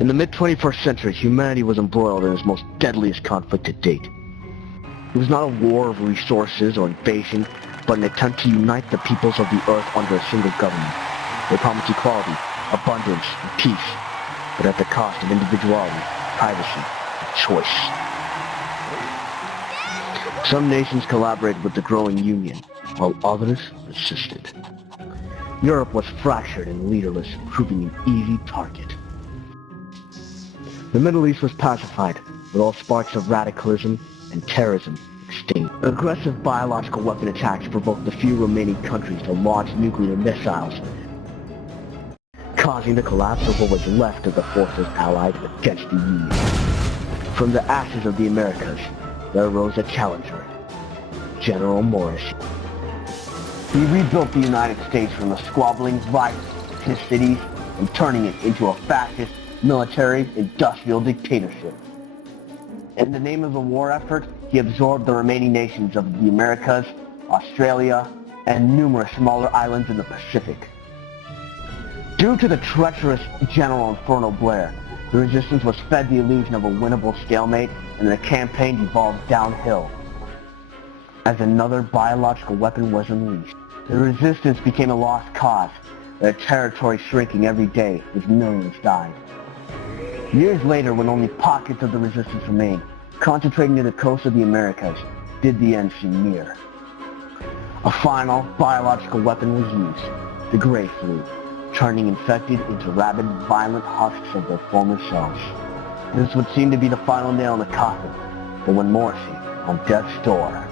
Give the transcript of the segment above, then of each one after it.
In the mid-21st century, humanity was embroiled in its most deadliest conflict to date. It was not a war of resources or invasion, but an attempt to unite the peoples of the earth under a single government. They promised equality, abundance, and peace, but at the cost of individuality, privacy, and choice. Some nations collaborated with the growing Union, while others resisted. Europe was fractured and leaderless, proving an easy target. The Middle East was pacified, with all sparks of radicalism and terrorism extinct. Aggressive biological weapon attacks provoked the few remaining countries to launch nuclear missiles, causing the collapse of what was left of the forces allied against the Union. From the ashes of the Americas, there arose a challenger, General Morris. He rebuilt the United States from the squabbling rivals of his cities and turning it into a fascist, military-industrial dictatorship. In the name of the war effort, he absorbed the remaining nations of the Americas, Australia, and numerous smaller islands in the Pacific. Due to the treacherous General Inferno Blair, the resistance was fed the illusion of a winnable stalemate, and the campaign devolved downhill as another biological weapon was unleashed. The resistance became a lost cause, their territory shrinking every day as millions died. Years later, when only pockets of the resistance remained, concentrating near the coast of the Americas, did the end seem near. A final biological weapon was used, the gray flu, turning infected into rabid, violent husks of their former selves. This would seem to be the final nail in the coffin, but when Morrissey, on death's door,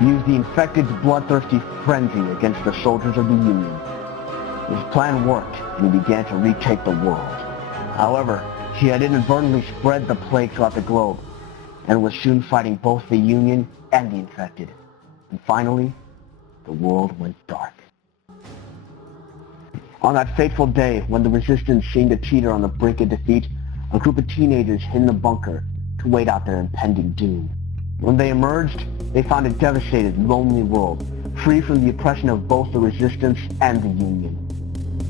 used the infected's bloodthirsty frenzy against the soldiers of the Union, his plan worked, and he began to retake the world. However, he had inadvertently spread the plague throughout the globe, and was soon fighting both the Union and the infected. And finally, the world went dark. On that fateful day, when the resistance seemed to teeter on the brink of defeat, a group of teenagers hid in the bunker to wait out their impending doom. When they emerged, they found a devastated, lonely world, free from the oppression of both the resistance and the Union.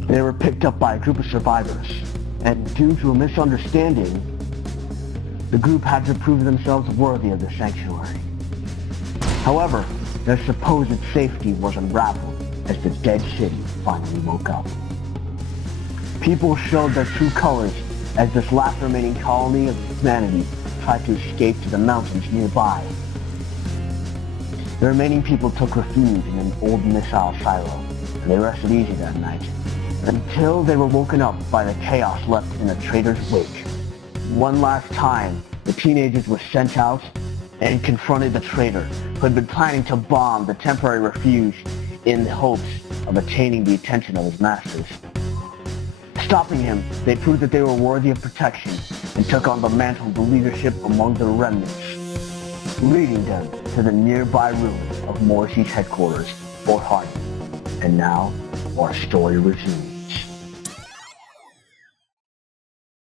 They were picked up by a group of survivors, and due to a misunderstanding, the group had to prove themselves worthy of the sanctuary. However, their supposed safety was unraveled as the dead city finally woke up. People showed their true colors as this last remaining colony of humanity tried to escape to the mountains nearby. The remaining people took refuge in an old missile silo, and they rested easy that night, until they were woken up by the chaos left in the traitor's wake. One last time, the teenagers were sent out and confronted the traitor, who had been planning to bomb the temporary refuge in the hopes of attaining the attention of his masters. Stopping him, they proved that they were worthy of protection and took on the mantle of the leadership among the remnants, leading them to the nearby ruins of Morrissey's headquarters, Fort Hardin. And now, our story resumes.